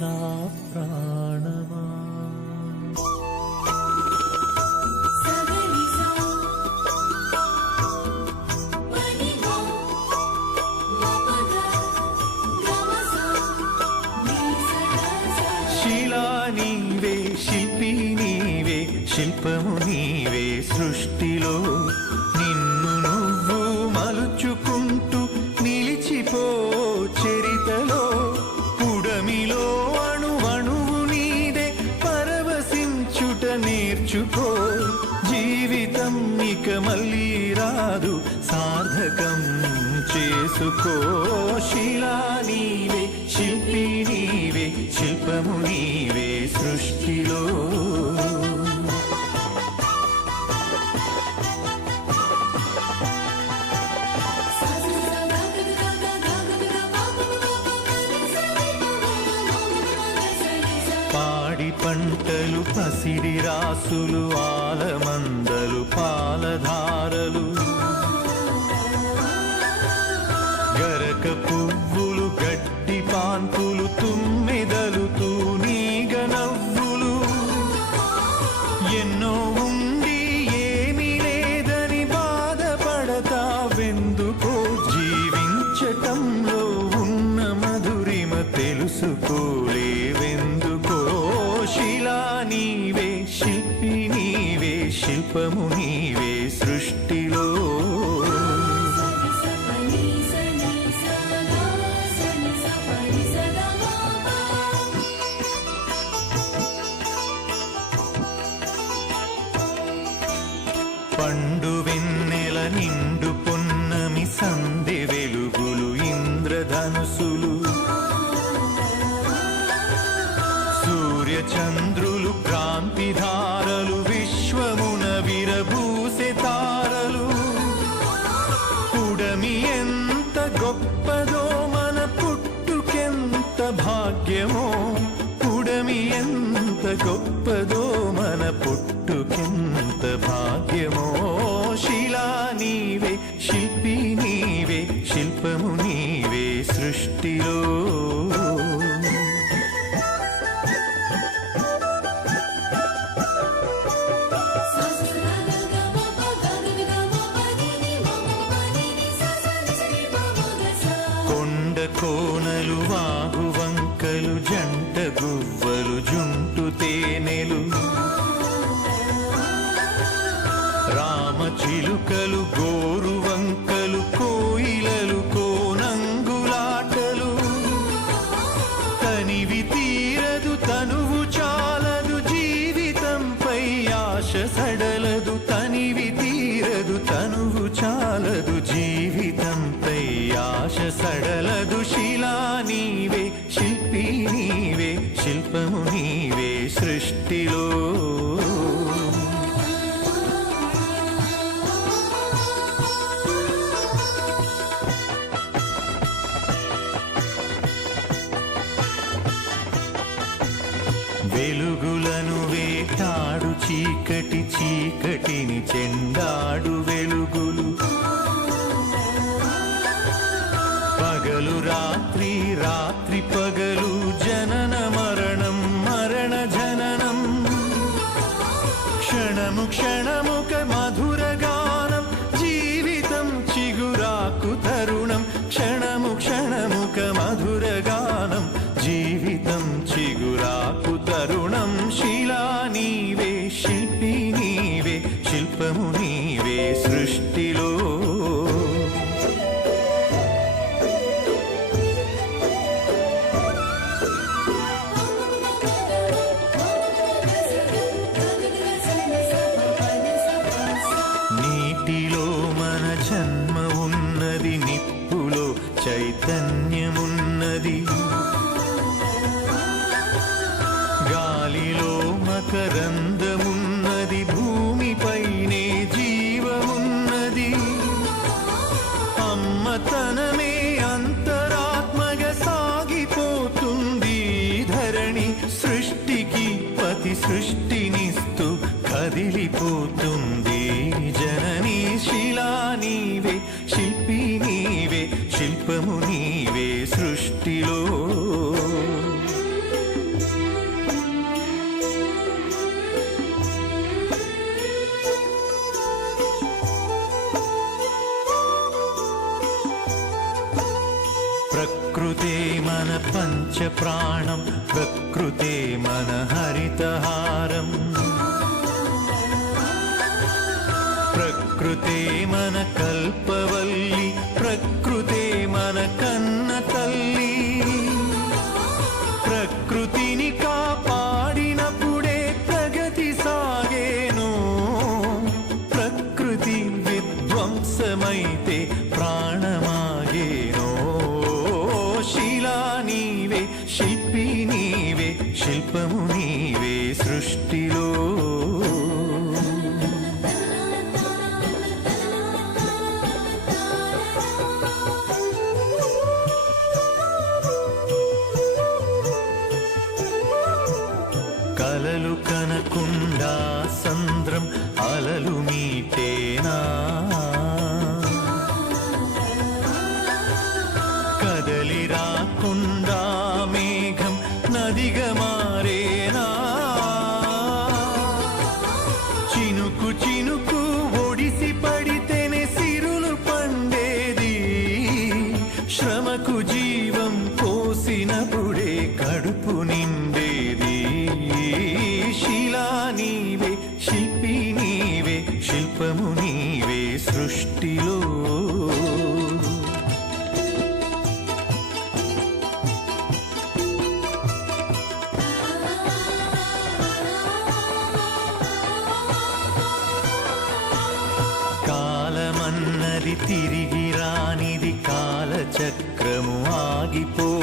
నా ప్రాణమా. సగరిసా శిలా నీవే శిల్పి నీవే శిల్పము నీవే సృష్టిలో. నిన్ను నువ్వు మలుచుకుంటూ నిలిచిపో చరితలో. పుడమిలో నేర్చుకో. జీవితం ఇక మళ్ళీ రాదు. సార్థకం చేసుకో. శిలా నీవే శిల్పి నీవే శిల్పము నీవే సృష్టిలో. పాడి పంటలు పసిడి రాసులు ఆలమందలు పాలధారలు. గరక పువ్వులు గడ్డి పాన్పులు తుమ్మ చంద్రులు క్రాంతిధారలు విశ్వమున విరబూసె తారలు. కుడమి ఎంత గొప్పదో మన పుట్టుకెంత భాగ్యమో కుడమి ఎంత గొప్పదో మన పుట్టుకెంత భాగ్యమో. శిలా నీవే శిల్పి నీవే శిల్పము నీవే సృష్టిలో తనివి తీరదు వెలుగులను వేటాడు చీకటి చీకటిని చెండాడు వెలుగులు. చైతన్యమున్నది గాలిలో మకరందమున్నది భూమిపైనే జీవమున్నది. అమ్మ తనమే అంతరాత్మగా సాగిపోతుంది. ధరణి సృష్టికి పతి సృష్టి సృష్టిలో. ప్రకృతే మన పంచ ప్రాణం ప్రకృతే మన హరితహారం. ప్రకృతే మన కల్పవల్లి దీపము నీవే సృష్టి. జీవం పోసినప్పుడే కడుపు నిండేది. శిలా నీవే శిల్పి నీవే శిల్పము నీవే సృష్టిలో. తిరిగి రానిది. ஆகி போ